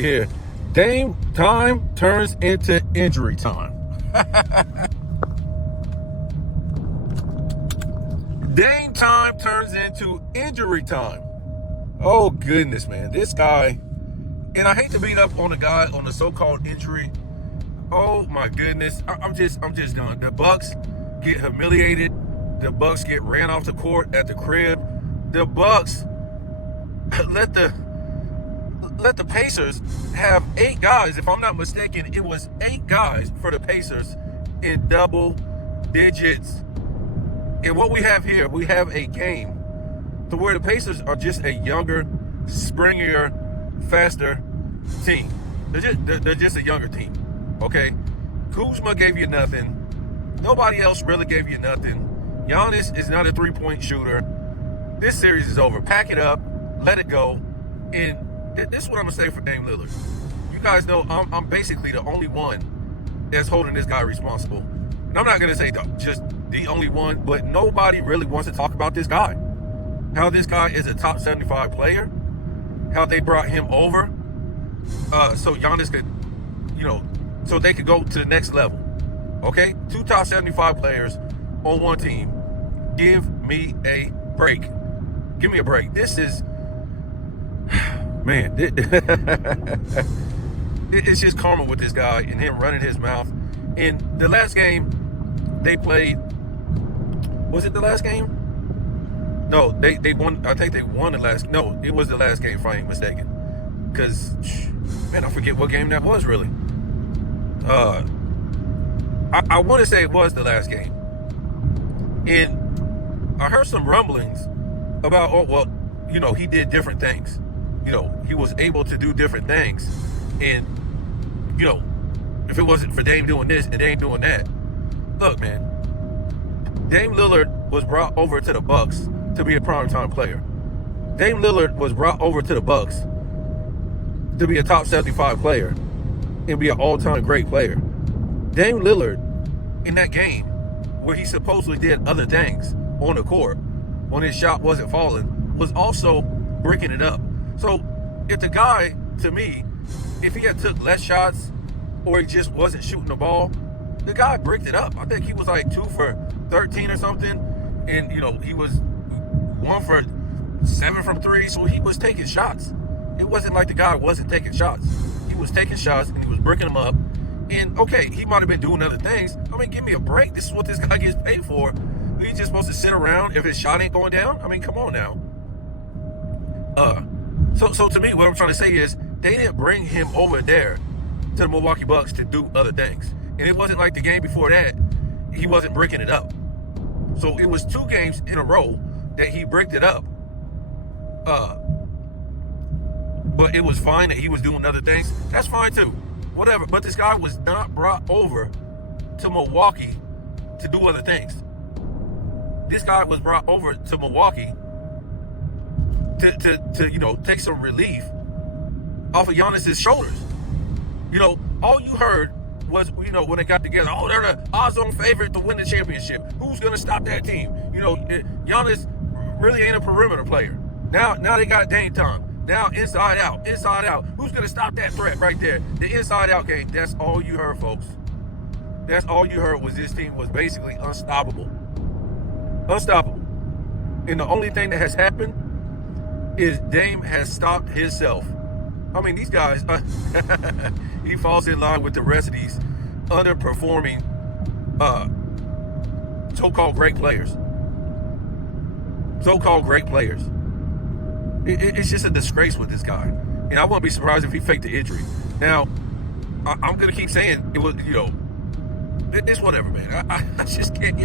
right here. Dame time turns into injury time. Dame time turns into injury time. Oh goodness, man. This guy, and I hate to beat up on a guy on the so-called injury. Oh my goodness. I'm just done. The Bucks get humiliated. The Bucks get ran off the court at the crib. The Bucks let the Pacers have 8 guys. If I'm not mistaken, it was 8 guys for the Pacers in double digits. And what we have here, we have a game to where the Pacers are just a younger, springier, faster team. They're just a younger team, okay? Kuzma gave you nothing. Nobody else really gave you nothing. Giannis is not a three-point shooter. This series is over. Pack it up, let it go. And this is what I'm going to say for Dame Lillard. You guys know I'm basically the only one that's holding this guy responsible. And I'm not going to say just the only one, but nobody really wants to talk about this guy. How this guy is a top 75 player. How they brought him over so Giannis could, so they could go to the next level. Okay? 2 top 75 players on one team. Give me a break. Give me a break. This is, man, it's just karma with this guy and him running his mouth. In the last game they played, was it the last game? No, they won. I think they won the last. No, it was the last game, if I ain't mistaken. Because, man, I forget what game that was really. I want to say it was the last game. And I heard some rumblings about, he did different things. He was able to do different things. And, if it wasn't for Dame doing this and Dame doing that. Look, man, Dame Lillard was brought over to the Bucks to be a primetime player. Dame Lillard was brought over to the Bucks to be a top 75 player and be an all-time great player. Dame Lillard, in that game where he supposedly did other things on the court, when his shot wasn't falling, was also breaking it up. So if the guy, to me, if he had took less shots or he just wasn't shooting the ball, the guy bricked it up. I think he was like 2 for 13 or something. And, he was 1 for 7 from 3. So he was taking shots. It wasn't like the guy wasn't taking shots. He was taking shots and he was bricking them up. And, okay, he might have been doing other things. I mean, give me a break. This is what this guy gets paid for. He's just supposed to sit around if his shot ain't going down? I mean, come on now. So to me, what I'm trying to say is they didn't bring him over there to the Milwaukee Bucks to do other things. And it wasn't like the game before that, he wasn't breaking it up. So it was 2 games in a row that he bricked it up. But it was fine that he was doing other things. That's fine too. Whatever. But this guy was not brought over to Milwaukee to do other things. This guy was brought over to Milwaukee to take some relief off of Giannis's shoulders. All you heard was, when they got together, they're the odds-on favorite to win the championship. Who's going to stop that team? Giannis really ain't a perimeter player. Now they got Dame time. Now inside out. Who's going to stop that threat right there? The inside-out game. That's all you heard, folks. That's all you heard was this team was basically unstoppable. Unstoppable. And the only thing that has happened is Dame has stopped himself. I mean, these guys, he falls in line with the rest of these underperforming so-called great players. So-called great players. It's just a disgrace with this guy. And I wouldn't be surprised if he faked the injury. Now, I'm going to keep saying it was, it's whatever, man. I just can't.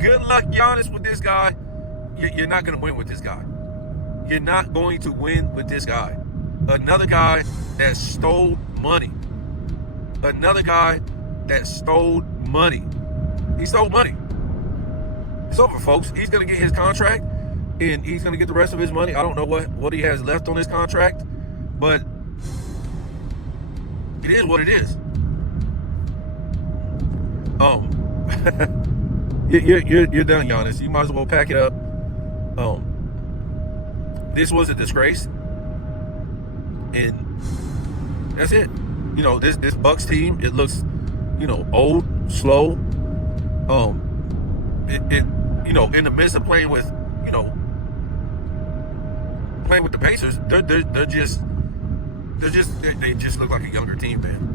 Good luck, Giannis, with this guy. You're not going to win with this guy. You're not going to win with this guy. Another guy that stole money. Another guy that stole money. He stole money. It's over, folks. He's going to get his contract, and he's going to get the rest of his money. I don't know what he has left on his contract, but it is what it is. You're done, Giannis. You might as well pack it up. This was a disgrace, and That's it. This Bucks team, it looks, old, slow. In the midst of playing with, playing with the Pacers, they just look like a younger team, man.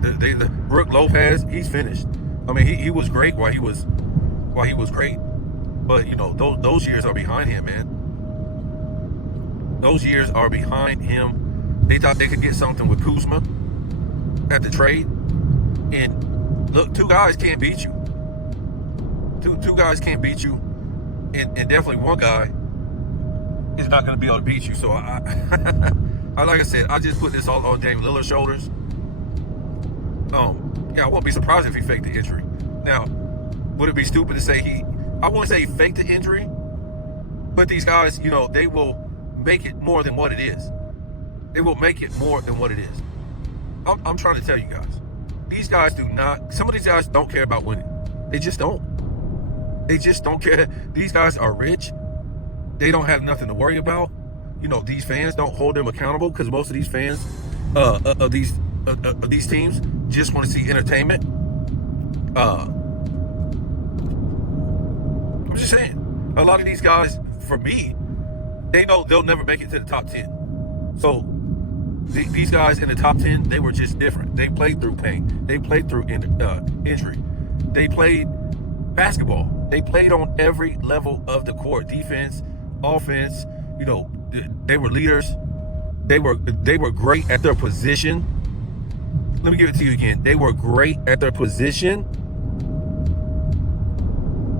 The Brook Lopez, he's finished. I mean, he was great while he was great, but those years are behind him, man. Those years are behind him. They thought they could get something with Kuzma at the trade, and look, two guys can't beat you. Two guys can't beat you, and definitely one guy is not going to be able to beat you. So I like I said, I just put this all on Damian Lillard's shoulders. I won't be surprised if he faked the injury. Now, would it be stupid to say I wouldn't say he faked the injury, but these guys, they will make it more than what it is. They will make it more than what it is. I'm trying to tell you guys. These guys some of these guys don't care about winning. They just don't. They just don't care. These guys are rich. They don't have nothing to worry about. These fans don't hold them accountable because most of these fans of these teams just want to see entertainment. I'm just saying, a lot of these guys, for me, they know they'll never make it to the top 10. So these guys in the top 10, they were just different. They played through pain. They played through injury. They played basketball. They played on every level of the court. Defense, offense, they were leaders. They were great at their position. Let me give it to you again. They were great at their position.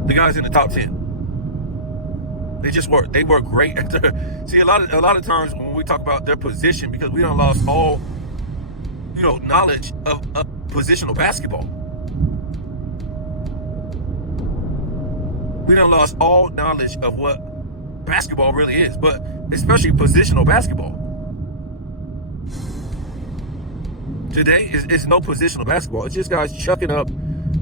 The guys in the top 10. They just were. They were great at their. See, a lot of times when we talk about their position, because we done lost all, knowledge of positional basketball. We done lost all knowledge of what basketball really is, but especially positional basketball. Today is no positional basketball. It's just guys chucking up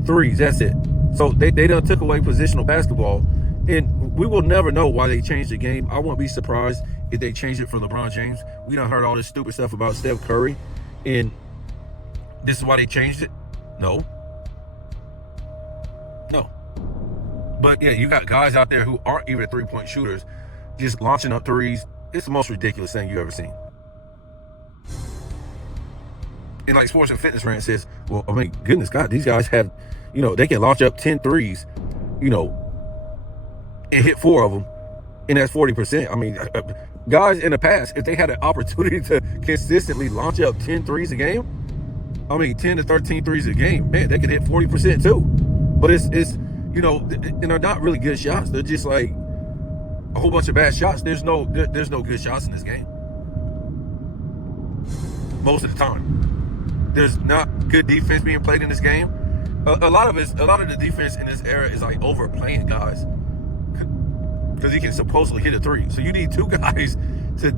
threes. That's it. So they done took away positional basketball, and we will never know why they changed the game. I won't be surprised if they changed it for LeBron James. We done heard all this stupid stuff about Steph Curry, and this is why they changed it. No. But yeah, you got guys out there who aren't even three-point shooters just launching up threes. It's the most ridiculous thing you've ever seen. And like Sports and Fitness Rant says, well, I mean, goodness God, these guys have, they can launch up 10 threes, and hit 4 of them, and that's 40%. I mean, guys in the past, if they had an opportunity to consistently launch up 10 threes a game, 10 to 13 threes a game, man, they could hit 40% too. But it's and they're not really good shots. They're just like a whole bunch of bad shots. There's no good shots in this game. Most of the time, there's not good defense being played in this game. A lot of the defense in this era is like overplaying guys because he can supposedly hit a three. So you need 2 guys to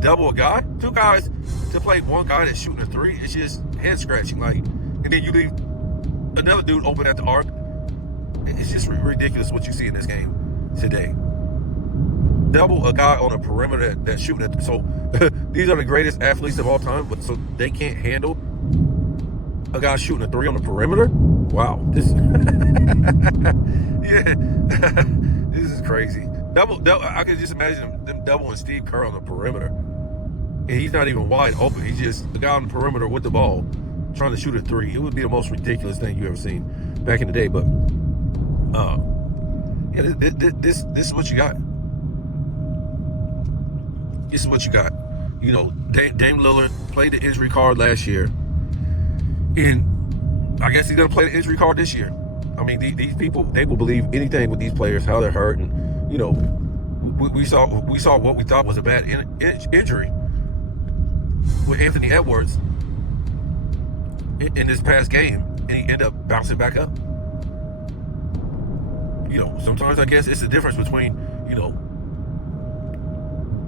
double a guy. 2 guys to play one guy that's shooting a three. It's just head scratching. And then you leave another dude open at the arc. It's just ridiculous what you see in this game today. Double a guy on a perimeter that's shooting at. So these are the greatest athletes of all time, but so they can't handle a guy shooting a three on the perimeter. Wow, this yeah, this is crazy. Double. I can just imagine them doubling Steve Kerr on the perimeter, and he's not even wide open. He's just the guy on the perimeter with the ball trying to shoot a three. It would be the most ridiculous thing you ever seen back in the day, but. This is what you got. This is what you got. Dame Lillard played the injury card last year, and I guess he's gonna play the injury card this year. I mean, these people, they will believe anything with these players, how they're hurt, and we saw what we thought was a bad injury with Anthony Edwards in this past game, and he ended up bouncing back up. Sometimes I guess it's the difference between,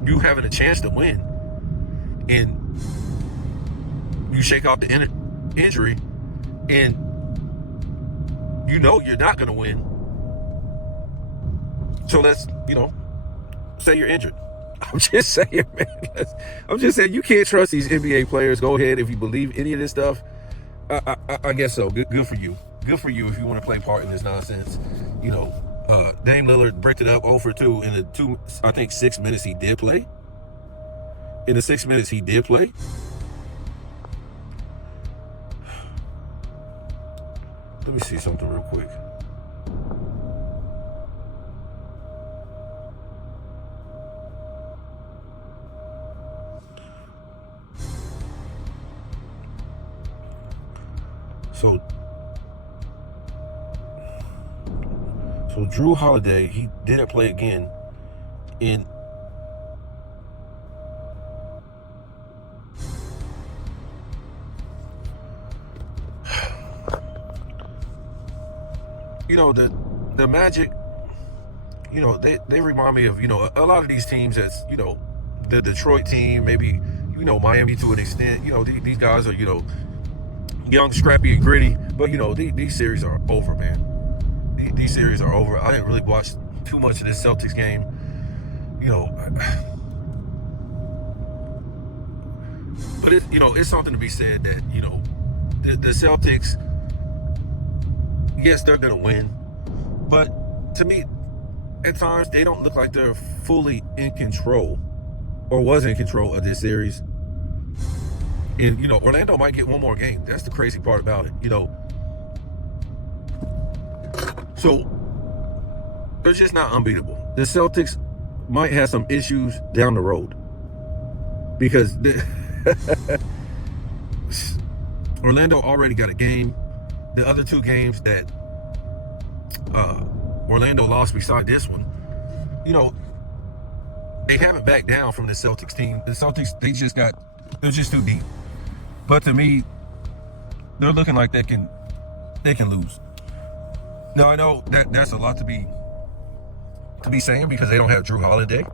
you having a chance to win and you shake off the injury and you're not going to win. So let's, say you're injured. I'm just saying, man. I'm just saying you can't trust these NBA players. Go ahead if you believe any of this stuff. I guess so. Good for you. Good for you if you want to play part in this nonsense. You know, Dame Lillard bricked it up 0 for 2 in the 6 minutes he did play. In the 6 minutes he did play. Let me see something real quick. So Drew Holiday, he didn't play again in the Magic, they remind me of, a lot of these teams that's, the Detroit team, maybe, Miami to an extent. These guys are, young, scrappy, and gritty. But, these series are over, man. These series are over. I didn't really watch too much of this Celtics game. But it's something to be said that, the Celtics, yes, they're going to win. But to me, at times, they don't look like they're fully in control or was in control of this series. And, Orlando might get one more game. That's the crazy part about it, So, they're just not unbeatable. The Celtics might have some issues down the road. Because Orlando already got a game. The other two games that Orlando lost beside this one, they haven't backed down from the Celtics team. The Celtics, they're just too deep. But to me, they're looking like they can lose. Now I know that's a lot to be saying because they don't have Drew Holiday.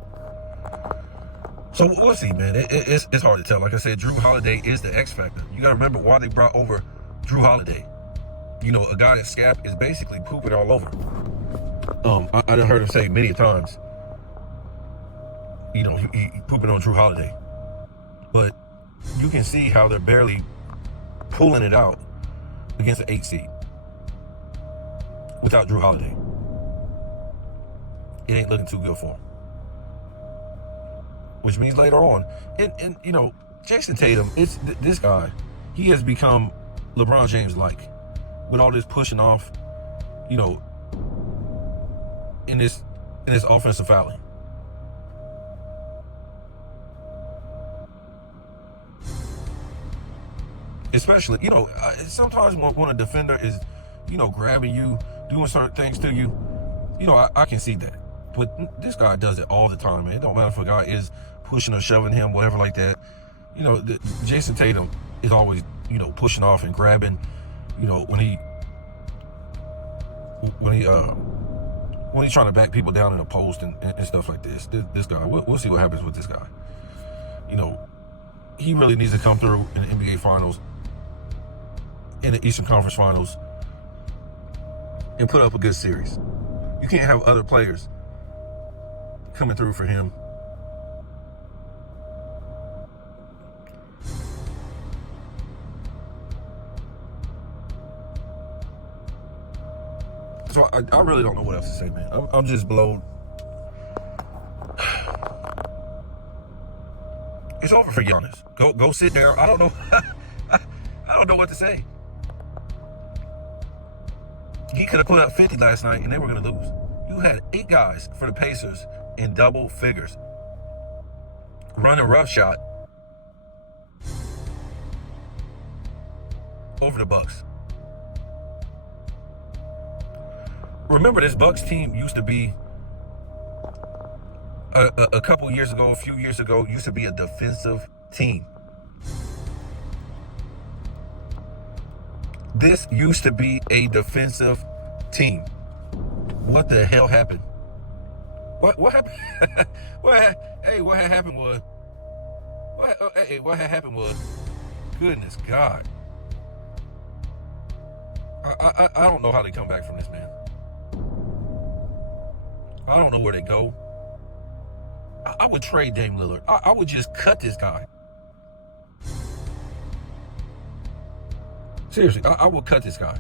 So we'll see, man. It's hard to tell. Like I said, Drew Holiday is the X factor. You got to remember why they brought over Drew Holiday. A guy that's scap is basically pooping all over. I done heard him say many times, he pooping on Drew Holiday. But you can see how they're barely pulling it out against the 8 seed without Drew Holiday. It ain't looking too good for him. Which means later on, and Jason Tatum, this guy, he has become LeBron James-like with all this pushing off, in this offensive fouling. Especially, sometimes when a defender is, grabbing you, doing certain things to you, I can see that. But this guy does it all the time, man. It don't matter if a guy is pushing or shoving him, whatever like that. Jason Tatum is always, pushing off and grabbing, when he's trying to back people down in a post and stuff like this. This guy, we'll see what happens with this guy. He really needs to come through in the NBA Finals, in the Eastern Conference Finals, and put up a good series. You can't have other players coming through for him. So I really don't know what else to say, man. I'm just blown. It's over for Giannis. Go sit down. I don't know. I don't know what to say. He could have put up 50 last night and they were going to lose. You had 8 guys for the Pacers in double figures. Run a rough shot over the Bucks. Remember, this Bucks team used to be a couple years ago, a few years ago, used to be a defensive team. This used to be a defensive team. What the hell happened? What happened? What had happened was, goodness God. I don't know how they come back from this, man. I don't know where they go. I would trade Dame Lillard. I would just cut this guy. Seriously, I would cut this guy.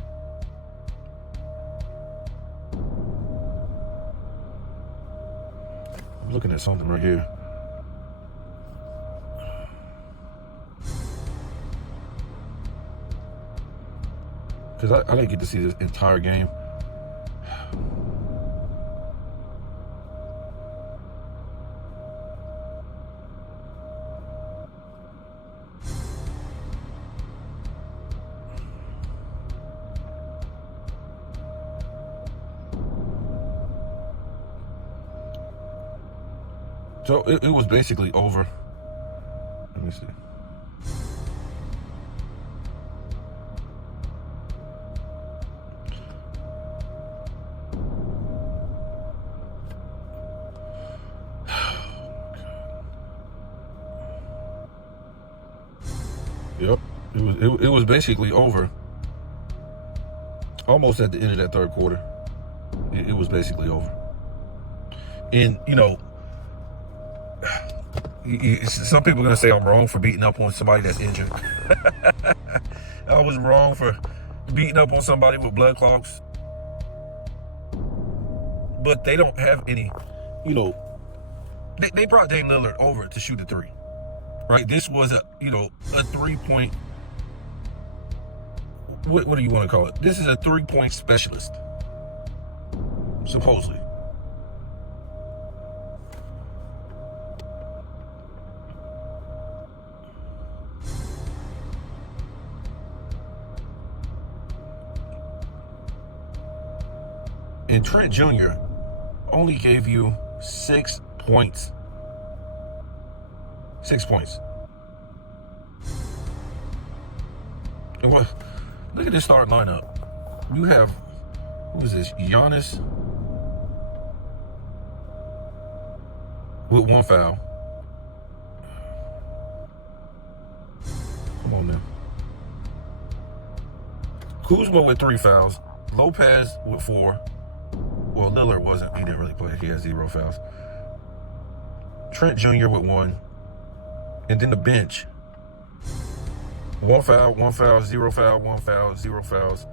I'm looking at something right here. Because I didn't get to see this entire game. So it was basically over. Let me see. Yep, it was basically over. Almost at the end of that third quarter, it was basically over. And you know, some people are gonna say I'm wrong for beating up on somebody that's injured. I was wrong for beating up on somebody with blood clots, but they don't have any. You know, they brought Dame Lillard over to shoot the three. Right, this was a 3-point. What do you want to call it? This is a 3-point specialist, supposedly. And Trent Jr. only gave you 6 points. 6 points. And what? Look at this starting lineup. You have, who is this? Giannis with 1 foul. Come on now. Kuzma with 3 fouls. Lopez with 4. Well, Lillard wasn't. He didn't really play. He had 0 fouls. Trent Jr. with 1. And then the bench. 1 foul, 1 foul, 0 foul, 1 foul, 0 fouls.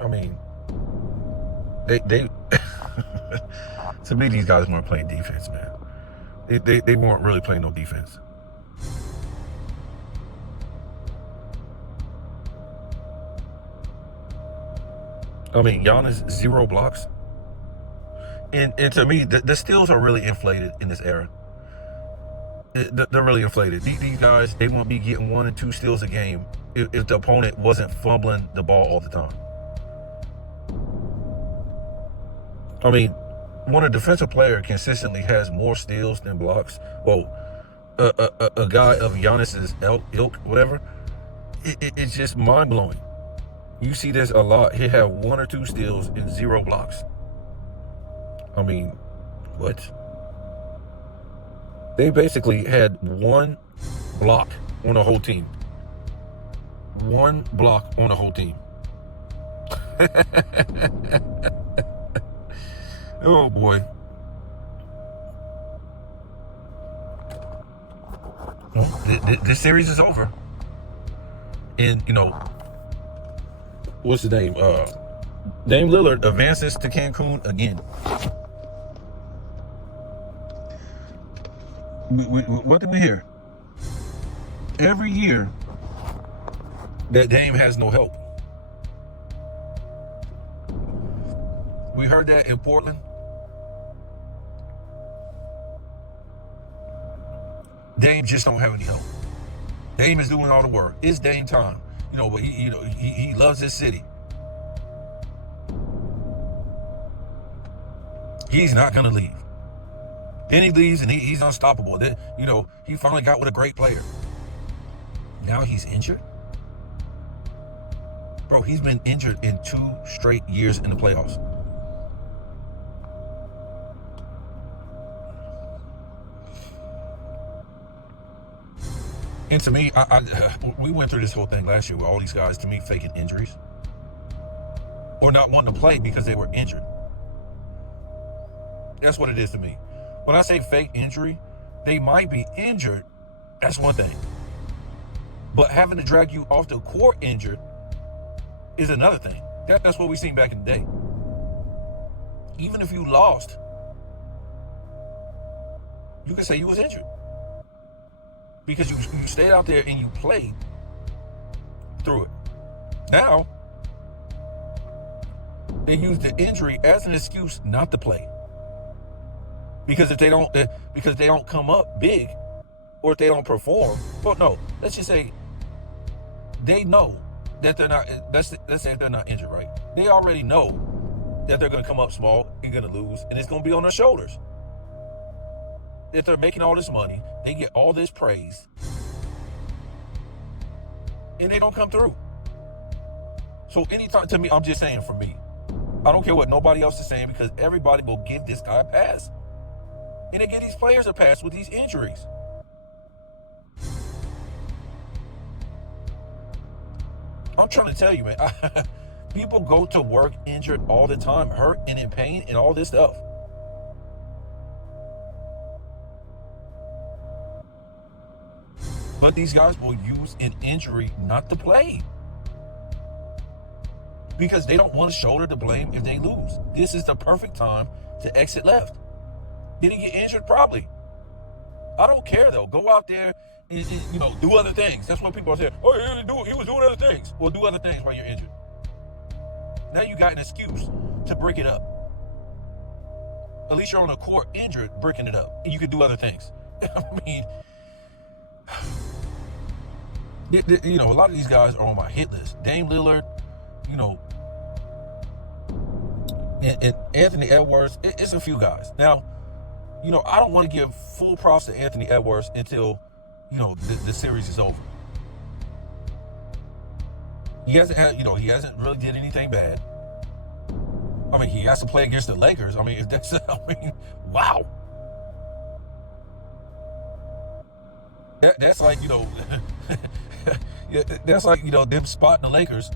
I mean, they to me, these guys weren't playing defense, man. They weren't really playing no defense. I mean, Giannis, 0 blocks. And to me, the steals are really inflated in this era. They're really inflated. These guys, they won't be getting 1 and 2 steals a game if the opponent wasn't fumbling the ball all the time. I mean, when a defensive player consistently has more steals than blocks, well, a guy of Giannis's ilk, whatever, it's just mind-blowing. You see this a lot. He had 1 or 2 steals and 0 blocks. I mean, what? They basically had 1 block on the whole team. 1 block on the whole team. Oh boy. Well, this series is over. And what's his name? Dame Lillard advances to Cancun again. What did we hear? Every year that Dame has no help. We heard that in Portland. Dame just don't have any help. Dame is doing all the work. It's Dame time. But he loves his city. He's not gonna leave. Then he leaves and he's unstoppable. Then, he finally got with a great player. Now he's injured. Bro, he's been injured in 2 straight years in the playoffs. And to me, we went through this whole thing last year with all these guys, to me, faking injuries. Or not wanting to play because they were injured. That's what it is to me. When I say fake injury, they might be injured. That's one thing. But having to drag you off the court injured is another thing. That's what we seen back in the day. Even if you lost, you can say you was injured. Because you stayed out there and you played through it. Now, they use the injury as an excuse not to play. Because if they don't come up big, or if they don't perform, well, no, let's just say they know that they're not, let's say they're not injured, right? They already know that they're going to come up small and going to lose, and it's going to be on their shoulders. If they're making all this money, they get all this praise, and they don't come through. So anytime, to me, I'm just saying for me, I don't care what nobody else is saying, because everybody will give this guy a pass. And they give these players a pass with these injuries. I'm trying to tell you, man, people go to work injured all the time, hurt and in pain and all this stuff. But these guys will use an injury not to play, because they don't want to shoulder the blame if they lose. This is the perfect time to exit left. Did he get injured? Probably. I don't care, though. Go out there and do other things. That's what people are saying. Oh, he was doing other things. Well, do other things while you're injured. Now you got an excuse to break it up. At least you're on the court injured, breaking it up. And you can do other things. I mean, a lot of these guys are on my hit list. Dame Lillard, and Anthony Edwards. It's a few guys. Now, I don't want to give full props to Anthony Edwards until, the series is over. He hasn't really did anything bad. I mean, he has to play against the Lakers. I mean, wow. That's like, that's like, them spotting the Lakers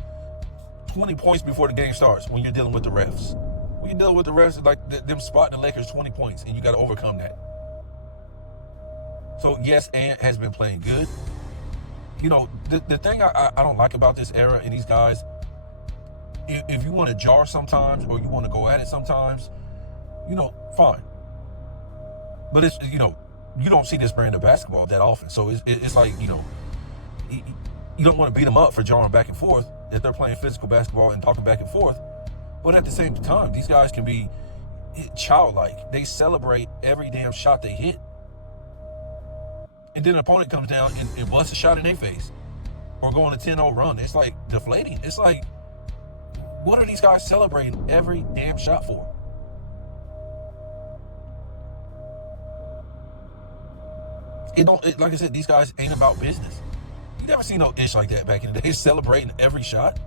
20 points before the game starts when you're dealing with the refs. When you're dealing with the refs, it's like them spotting the Lakers 20 points, and you got to overcome that. So, yes, Ant has been playing good. The thing I don't like about this era and these guys, if you want to jar sometimes or you want to go at it sometimes, fine. But it's, you don't see this brand of basketball that often. So it's like, you don't want to beat them up for jarring back and forth, that they're playing physical basketball and talking back and forth. But at the same time, these guys can be childlike. They celebrate every damn shot they hit. And then an opponent comes down and busts a shot in their face or go on a 10-0 run. It's like deflating. It's like, what are these guys celebrating every damn shot for? Like I said, these guys ain't about business. You never seen no ish like that back in the day, celebrating every shot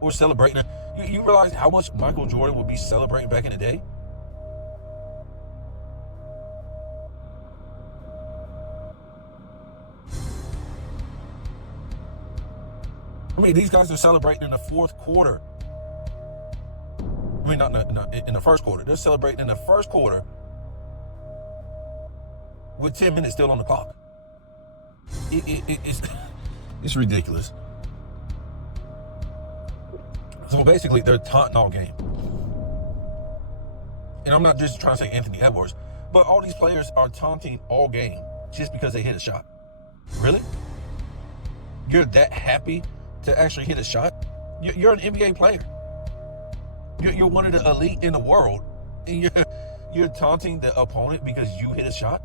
or celebrating. You realize how much Michael Jordan would be celebrating back in the day? I mean, these guys are celebrating in the fourth quarter. I mean, not in the first quarter. They're celebrating in the first quarter with 10 minutes still on the clock. It's ridiculous. So basically, they're taunting all game. And I'm not just trying to say Anthony Edwards, but all these players are taunting all game just because they hit a shot. Really? You're that happy to actually hit a shot? You're an NBA player. You're one of the elite in the world, and you're taunting the opponent because you hit a shot?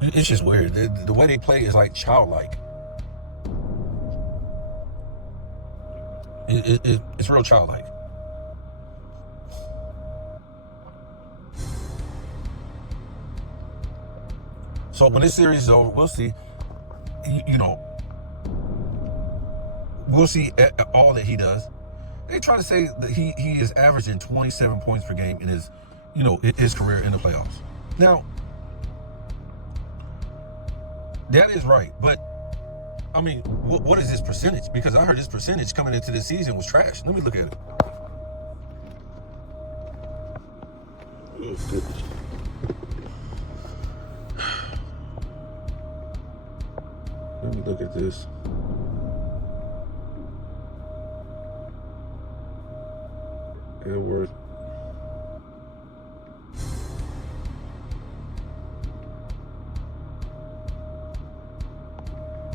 It's just weird. The way they play is like childlike. It's real childlike. So when this series is over, we'll see. We'll see all that he does. They try to say that he is averaging 27 points per game in his career in the playoffs. Now, that is right, but I mean, what is his percentage? Because I heard his percentage coming into the season was trash. Let me look at it. goodness. Let me look at this. Edwards.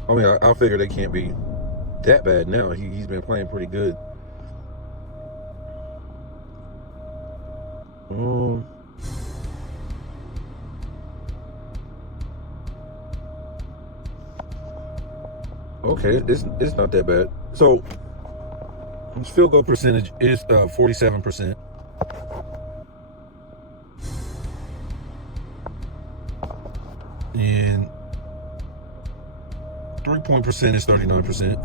I mean, I figure they can't be that bad now. He's been playing pretty good. Okay, it's not that bad. So his field goal percentage is 47%. And 3-point percent is 39%.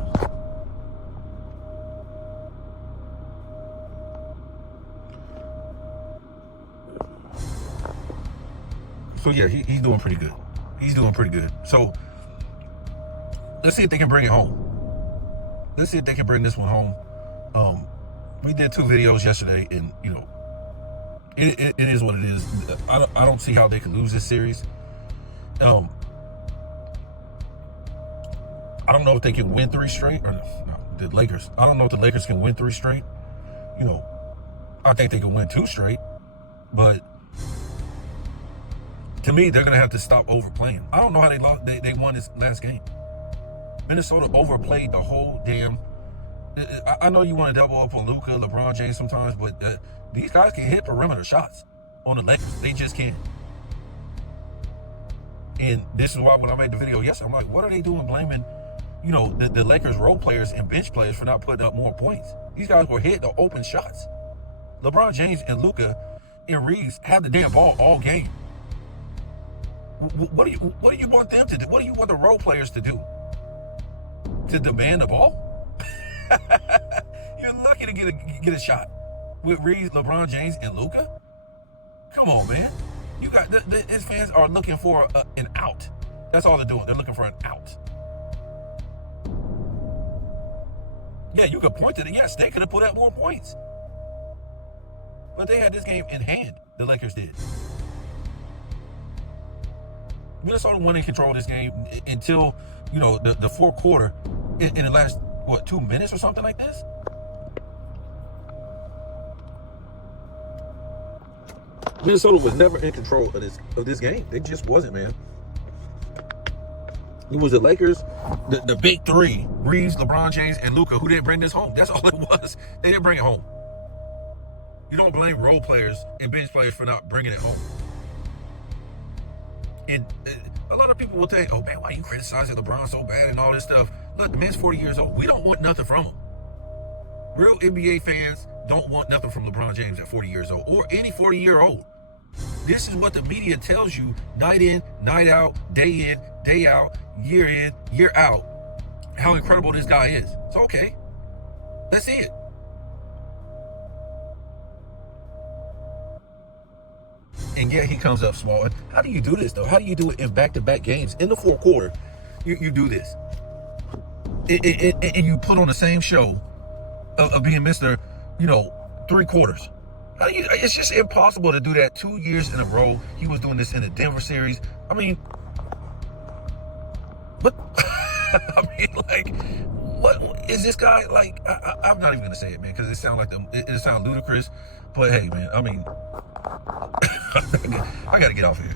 So yeah, he's doing pretty good. He's doing pretty good. So let's see if they can bring it home. Let's see if they can bring this one home. We did 2 videos yesterday, and you know, it is what it is. I don't see how they can lose this series. I don't know if they can win 3 straight, or no, the Lakers. I don't know if the Lakers can win 3 straight. You know, I think they can win 2 straight, but to me, they're gonna have to stop overplaying. I don't know how they lost. They won this last game. Minnesota overplayed the whole damn. I know you want to double up on Luka, LeBron James sometimes, but these guys can hit perimeter shots on the Lakers. They just can't. And this is why when I made the video yesterday, I'm like, what are they doing blaming, you know, the Lakers role players and bench players for not putting up more points? These guys were hitting the open shots. LeBron James and Luka and Reeves had the damn ball all game. What do you want them to do? What do you want the role players to do? To demand the ball? You're lucky to get a shot with Reeves, LeBron James, and Luka. Come on, man. You got his fans are looking for an out. That's all they're doing. They're looking for an out. Yeah, you could point to it. Yes, they could have put up more points, but they had this game in hand. The Lakers did. Minnesota won in control of this game until, you know, the fourth quarter in the last, 2 minutes or something like this? Minnesota was never in control of this game. They just wasn't, man. It was the Lakers, the big 3, Reeves, LeBron James, and Luka, who didn't bring this home. That's all it was. They didn't bring it home. You don't blame role players and bench players for not bringing it home. And a lot of people will think, oh man, why you criticizing LeBron so bad and all this stuff? Look, the man's 40 years old. We don't want nothing from him. Real NBA fans don't want nothing from LeBron James at 40 years old, or any 40-year-old. This is what the media tells you night in, night out, day in, day out, year in, year out, how incredible this guy is. It's okay. Let's see it. And yet he comes up small. How do you do this, though? How do you do it in back-to-back games? In the fourth quarter, you do this. And you put on the same show of being Mr., 3 quarters. How do you? It's just impossible to do that 2 years in a row. He was doing this in the Denver series. I mean, what? What is this guy like? I'm not even gonna say it, man, because it sounds like it sounds ludicrous. But hey, man, I mean, I gotta get off here.